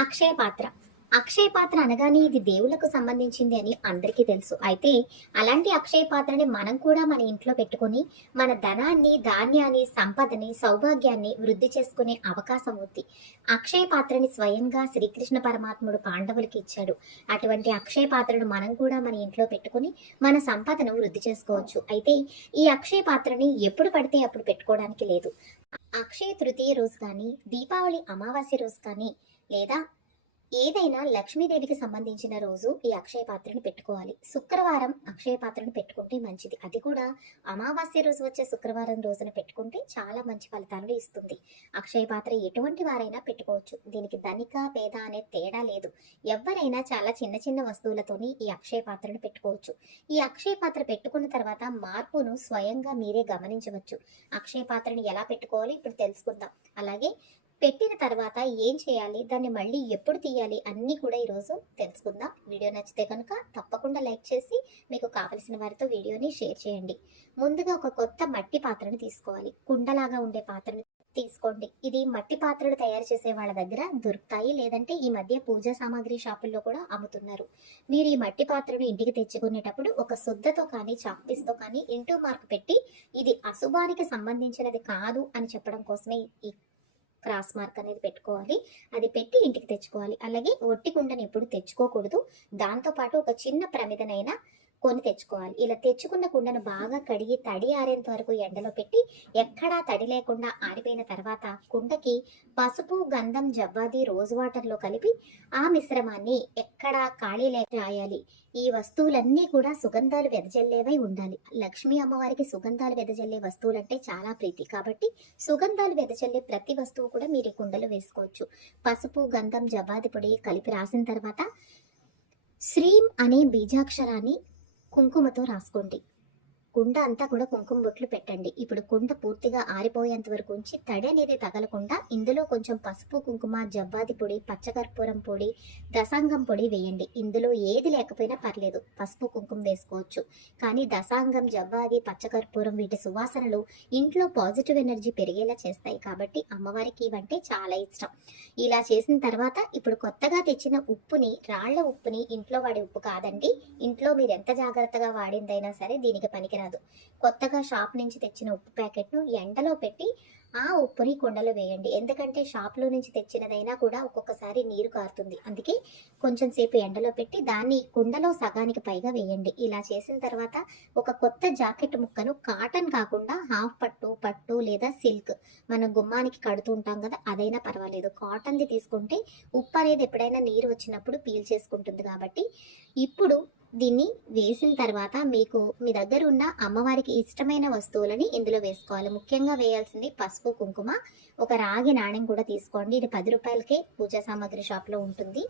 అక్షయ పాత్ర అక్షయ పాత్ర అనగానే ఇది దేవులకు సంబంధించింది అని అందరికీ తెలుసు. అయితే అలాంటి అక్షయ పాత్రని మనం కూడా మన ఇంట్లో పెట్టుకొని మన ధనాన్ని ధాన్యాన్ని సంపదని సౌభాగ్యాన్ని వృద్ధి చేసుకునే అవకాశం ఉంది. అక్షయ పాత్రని స్వయంగా శ్రీకృష్ణ పరమాత్ముడు పాండవులకి ఇచ్చాడు. అటువంటి అక్షయ పాత్రను మనం కూడా మన ఇంట్లో పెట్టుకొని మన సంపదను వృద్ధి చేసుకోవచ్చు. అయితే ఈ అక్షయ పాత్రని ఎప్పుడు పడితే అప్పుడు పెట్టుకోవడానికి లేదు. అక్షయ తృతీయ రోజు కానీ దీపావళి అమావాస్య రోజు కానీ లేదా ఏదైనా లక్ష్మీదేవికి సంబంధించిన రోజు ఈ అక్షయ పాత్రను పెట్టుకోవాలి. శుక్రవారం అక్షయ పాత్రను పెట్టుకుంటే మంచిది. అది కూడా అమావాస్య రోజు వచ్చే శుక్రవారం రోజున పెట్టుకుంటే చాలా మంచి ఫలితాలను ఇస్తుంది. అక్షయ పాత్ర ఎటువంటి వారైనా పెట్టుకోవచ్చు. దీనికి ధనిక పేద అనే తేడా లేదు. ఎవరైనా చాలా చిన్న చిన్న వస్తువులతోని ఈ అక్షయ పాత్రను పెట్టుకోవచ్చు. ఈ అక్షయ పాత్ర పెట్టుకున్న తర్వాత మార్పును స్వయంగా మీరే గమనించవచ్చు. అక్షయ పాత్రను ఎలా పెట్టుకోవాలి? ఇప్పుడు తెలుసుకుందాం. అలాగే పెట్టిన తర్వాత ఏం చేయాలి? దాన్ని మళ్ళీ ఎప్పుడు తీయాలి? అన్నీ కూడా ఈరోజు తెలుసుకుందాం. వీడియో నచ్చితే కనుక తప్పకుండా లైక్ చేసి మీకు కావలసిన వారితో వీడియోని షేర్ చేయండి. ముందుగా ఒక కొత్త మట్టి పాత్రను తీసుకోవాలి. కుండలాగా ఉండే పాత్రను తీసుకోండి. ఇది మట్టి పాత్రలు తయారు చేసే వాళ్ళ దగ్గర దొరుకుతాయి. లేదంటే ఈ మధ్య పూజా సామాగ్రి షాపుల్లో కూడా అమ్ముతున్నారు. మీరు ఈ మట్టి పాత్రను ఇంటికి తెచ్చుకునేటప్పుడు ఒక శుద్ధతో కానీ చాక్పీస్తో కానీ ఇంటూ మార్క్ పెట్టి ఇది అశుభానికి సంబంధించినది కాదు అని చెప్పడం కోసమే ఈ క్రాస్ మార్క్ అనేది పెట్టుకోవాలి. అది పెట్టి ఇంటికి తెచ్చుకోవాలి. అలాగే ఒట్టి కుండని ఎప్పుడు తెచ్చుకోకూడదు. దాంతోపాటు ఒక చిన్న ప్రమిదనైనా కొని తెచ్చుకోవాలి. ఇలా తెచ్చుకున్న కుండను బాగా కడిగి తడి ఆరేంత వరకు ఎండలో పెట్టి ఎక్కడా తడి లేకుండా ఆరిపోయిన తర్వాత కుండకి పసుపు గంధం జవ్వాది రోజ్ వాటర్లో కలిపి ఆ మిశ్రమాన్ని ఎక్కడా ఖాళీ లేక రాయాలి. ఈ వస్తువులన్నీ కూడా సుగంధాలు వెదజల్లేవై ఉండాలి. లక్ష్మీ అమ్మవారికి సుగంధాలు వెదజల్లే వస్తువులంటే చాలా ప్రీతి. కాబట్టి సుగంధాలు వెదజల్లే ప్రతి వస్తువు కూడా మీరు ఈ కుండలో వేసుకోవచ్చు. పసుపు గంధం జవ్వాది పొడి కలిపి రాసిన తర్వాత శ్రీం అనే బీజాక్షరాన్ని కుంకుమతో రాసుకోండి. కుండ అంతా కూడా కుంకుమ బొట్లు పెట్టండి. ఇప్పుడు కుండ పూర్తిగా ఆరిపోయేంత వరకు ఉంచి తడి అనేది తగలకుండా ఇందులో కొంచెం పసుపు కుంకుమ జవ్వాది పొడి పచ్చకర్పూరం పొడి దశాంగం పొడి వేయండి. ఇందులో ఏది లేకపోయినా పర్లేదు పసుపు కుంకుమ వేసుకోవచ్చు. కానీ దశాంగం జవ్వాది పచ్చకర్పూరం వీటి సువాసనలు ఇంట్లో పాజిటివ్ ఎనర్జీ పెరిగేలా చేస్తాయి. కాబట్టి అమ్మవారికి ఇవంటే చాలా ఇష్టం. ఇలా చేసిన తర్వాత ఇప్పుడు కొత్తగా తెచ్చిన ఉప్పుని రాళ్ళ ఉప్పుని ఇంట్లో వాడే ఉప్పు కాదండి. ఇంట్లో మీరు ఎంత జాగ్రత్తగా వాడిందైనా సరే దీనికి పనికిరాదు. కొత్తగా షాప్ నుంచి తెచ్చిన ఉప్పు ప్యాకెట్ను ఎండలో పెట్టి ఆ ఉప్పుని కుండలో వేయండి. ఎందుకంటే షాప్లో నుంచి తెచ్చినదైనా కూడా ఒక్కొక్కసారి నీరు కారుతుంది. అందుకే కొంచెం సేపు ఎండలో పెట్టి దాన్ని కుండలో సగానికి పైగా వేయండి. ఇలా చేసిన తర్వాత ఒక కొత్త జాకెట్ ముక్కను కాటన్ కాకుండా హాఫ్ పట్టు పట్టు లేదా సిల్క్ మనం గుమ్మానికి కడుతూ ఉంటాం కదా అదైనా పర్వాలేదు. కాటన్ది తీసుకుంటే ఉప్పు అనేది ఎప్పుడైనా నీరు వచ్చినప్పుడు పీల్ చేసుకుంటుంది కాబట్టి ఇప్పుడు దీన్ని వేసిన తర్వాత మీకు మీ దగ్గర ఉన్న అమ్మవారికి ఇష్టమైన వస్తువులని ఇందులో వేసుకోవాలి. ముఖ్యంగా వేయాల్సింది పసుపు కుంకుమ ఒక రాగి నాణ్యం కూడా తీసుకోండి. ఇది పది రూపాయలకే పూజా సామాగ్రి షాప్లో ఉంటుంది.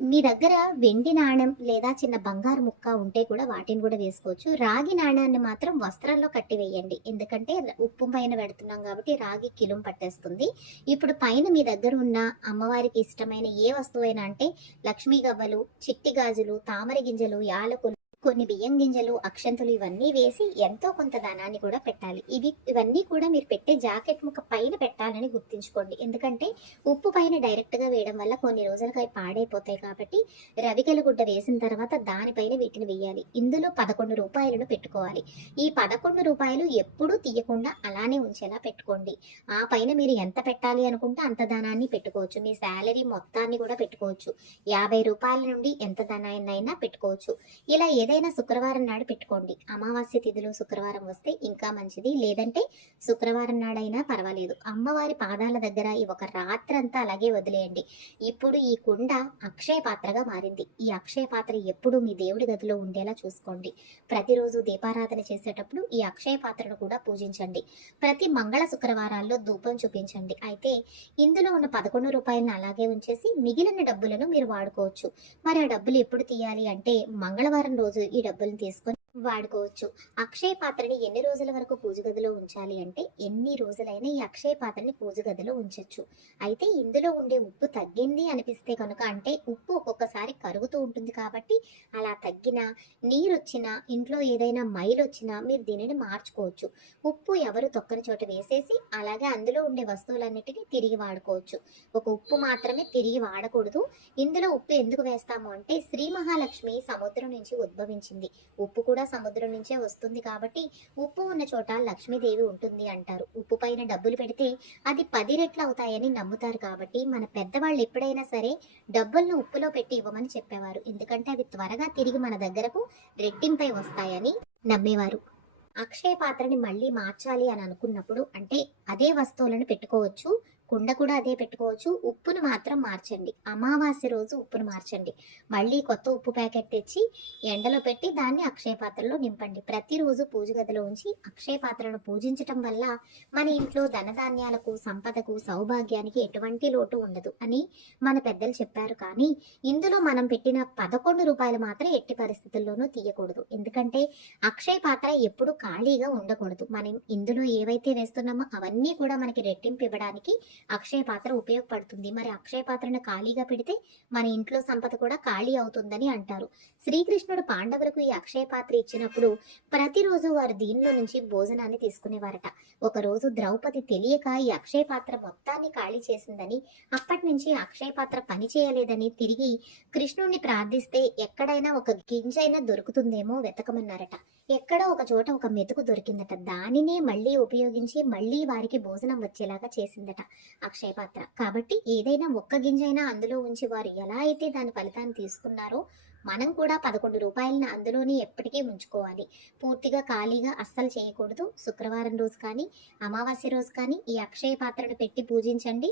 మీ దగ్గర వెండి నాణం లేదా చిన్న బంగారు ముక్క ఉంటే కూడా వాటిని కూడా వేసుకోవచ్చు. రాగి నాణాన్ని మాత్రం వస్త్రంలో కట్టి వేయండి ఎందుకంటే ఉప్పు పైన పెడుతున్నాం కాబట్టి రాగి కిలం పట్టేస్తుంది. ఇప్పుడు పైన మీ దగ్గర ఉన్న అమ్మవారికి ఇష్టమైన ఏ వస్తువైనా అంటే లక్ష్మీ గవ్వలు చిట్టి గాజులు తామర గింజలు యాలకులు కొన్ని బియ్యం గింజలు అక్షంతులు ఇవన్నీ వేసి ఎంతో కొంత ధనాన్ని కూడా పెట్టాలి. ఇవి ఇవన్నీ కూడా మీరు పెట్టే జాకెట్ ముక్క పైన పెట్టాలని గుర్తుంచుకోండి. ఎందుకంటే ఉప్పు పైన డైరెక్ట్గా వేయడం వల్ల కొన్ని రోజులకు అవి పాడైపోతాయి కాబట్టి రవికల గుడ్డ వేసిన తర్వాత దానిపైన వీటిని వేయాలి. ఇందులో పదకొండు రూపాయలను పెట్టుకోవాలి. ఈ పదకొండు రూపాయలు ఎప్పుడూ తీయకుండా అలానే ఉంచేలా పెట్టుకోండి. ఆ పైన మీరు ఎంత పెట్టాలి అనుకుంటే అంత ధనాన్ని పెట్టుకోవచ్చు. మీ శాలరీ మొత్తాన్ని కూడా పెట్టుకోవచ్చు. యాభై రూపాయల నుండి ఎంత ధనాన్నైనా పెట్టుకోవచ్చు. ఇలా ఏదైనా శుక్రవారం నాడు పెట్టుకోండి. అమావాస్య తిథిలో శుక్రవారం వస్తే ఇంకా మంచిది. లేదంటే శుక్రవారం నాడైనా పర్వాలేదు. అమ్మవారి పాదాల దగ్గర ఈ ఒక రాత్రంతా అలాగే వదిలేయండి. ఇప్పుడు ఈ కుండ అక్షయ పాత్రగా మారింది. ఈ అక్షయ పాత్ర ఎప్పుడు మీ దేవుడి గదిలో ఉండేలా చూసుకోండి. ప్రతిరోజు దీపారాధన చేసేటప్పుడు ఈ అక్షయ పాత్రను కూడా పూజించండి. ప్రతి మంగళ శుక్రవారాల్లో ధూపం చూపించండి. అయితే ఇందులో ఉన్న పదకొండు రూపాయలను అలాగే ఉంచేసి మిగిలిన డబ్బులను మీరు వాడుకోవచ్చు. మరి ఆ డబ్బులు ఎప్పుడు తీయాలి అంటే మంగళవారం రోజు ఈ డబ్బులు తీసుకొని వాడుకోవచ్చు. అక్షయ పాత్రని ఎన్ని రోజుల వరకు పూజ గదిలో ఉంచాలి అంటే ఎన్ని రోజులైనా ఈ అక్షయ పాత్రని పూజ గదిలో ఉంచొచ్చు. అయితే ఇందులో ఉండే ఉప్పు తగ్గింది అనిపిస్తే కనుక అంటే ఉప్పు ఒక్కొక్కసారి కరుగుతూ ఉంటుంది కాబట్టి అలా తగ్గినా నీరు వచ్చినా ఇంట్లో ఏదైనా మైలు వచ్చినా మీరు దీనిని మార్చుకోవచ్చు. ఉప్పు ఎవరు తొక్కని చోట వేసేసి అలాగే అందులో ఉండే వస్తువులన్నిటికీ తిరిగి వాడుకోవచ్చు. ఒక ఉప్పు మాత్రమే తిరిగి వాడకూడదు. ఇందులో ఉప్పు ఎందుకు వేస్తాము అంటే శ్రీ మహాలక్ష్మి సముద్రం నుంచి ఉద్భవించింది. ఉప్పు కూడా సముద్రం నుంచే వస్తుంది కాబట్టి ఉప్పు ఉన్న చోట లక్ష్మీదేవి ఉంటుంది అంటారు. ఉప్పు పైన డబ్బులు పెడితే అది పది రెట్లు అవుతాయని నమ్ముతారు కాబట్టి మన పెద్దవాళ్ళు ఎప్పుడైనా సరే డబ్బులను ఉప్పులో పెట్టి ఇవ్వమని చెప్పేవారు. ఎందుకంటే అవి త్వరగా తిరిగి మన దగ్గరకు రెట్టింపై వస్తాయని నమ్మేవారు. అక్షయ పాత్రని మళ్ళీ మార్చాలి అని అనుకున్నప్పుడు అంటే అదే వస్తువులను పెట్టుకోవచ్చు. కుండ కూడా అదే పెట్టుకోవచ్చు. ఉప్పును మాత్రం మార్చండి. అమావాస్య రోజు ఉప్పును మార్చండి. మళ్ళీ కొత్త ఉప్పు ప్యాకెట్ తెచ్చి ఎండలో పెట్టి దాన్ని అక్షయ పాత్రలో నింపండి. ప్రతిరోజు పూజ గదిలో ఉంచి అక్షయ పాత్రను పూజించటం వల్ల మన ఇంట్లో ధనధాన్యాలకు సంపదకు సౌభాగ్యానికి ఎటువంటి లోటు ఉండదు అని మన పెద్దలు చెప్పారు. కానీ ఇందులో మనం పెట్టిన పదకొండు రూపాయలు మాత్రం ఎట్టి పరిస్థితుల్లోనూ తీయకూడదు. ఎందుకంటే అక్షయ పాత్ర ఎప్పుడు ఖాళీగా ఉండకూడదు. మనం ఇందులో ఏవైతే వేస్తున్నామో అవన్నీ కూడా మనకి రెట్టింపు ఇవ్వడానికి అక్షయ పాత్ర ఉపయోగపడుతుంది. మరి అక్షయ పాత్రను ఖాళీగా పెడితే మన ఇంట్లో సంపద కూడా ఖాళీ అవుతుందని అంటారు. శ్రీకృష్ణుడు పాండవులకు ఈ అక్షయ పాత్ర ఇచ్చినప్పుడు ప్రతిరోజు వారు దీనిలో నుంచి భోజనాన్ని తీసుకునేవారట. ఒక రోజు ద్రౌపది తెలియక ఈ అక్షయ పాత్ర మొత్తాన్ని ఖాళీ చేసిందని అప్పటి నుంచి అక్షయ పాత్ర పని చేయలేదని తిరిగి కృష్ణుణ్ణి ప్రార్థిస్తే ఎక్కడైనా ఒక గింజైనా దొరుకుతుందేమో వెతకమన్నారట. ఎక్కడో ఒక చోట ఒక మెతుకు దొరికిందట. దానినే మళ్ళీ ఉపయోగించి మళ్ళీ వారికి భోజనం వచ్చేలాగా చేసిందట అక్షయ పాత్ర. కాబట్టి ఏదైనా ఒక్క గింజైనా అందులో ఉంచి వారు ఎలా అయితే దాని ఫలితాన్ని తీసుకున్నారో మనం కూడా పదకొండు రూపాయలను అందులోనే ఎప్పటికీ ఉంచుకోవాలి. పూర్తిగా ఖాళీగా అస్సలు చేయకూడదు. శుక్రవారం రోజు కానీ అమావాస్య రోజు కానీ ఈ అక్షయ పాత్రను పెట్టి పూజించండి.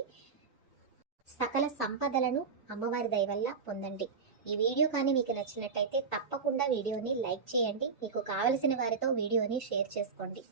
సకల సంపదలను అమ్మవారి దయవల్ల పొందండి. ఈ వీడియో కానీ మీకు నచ్చినట్టయితే తప్పకుండా వీడియోని లైక్ చేయండి. మీకు కావలసిన వారితో వీడియోని షేర్ చేసుకోండి.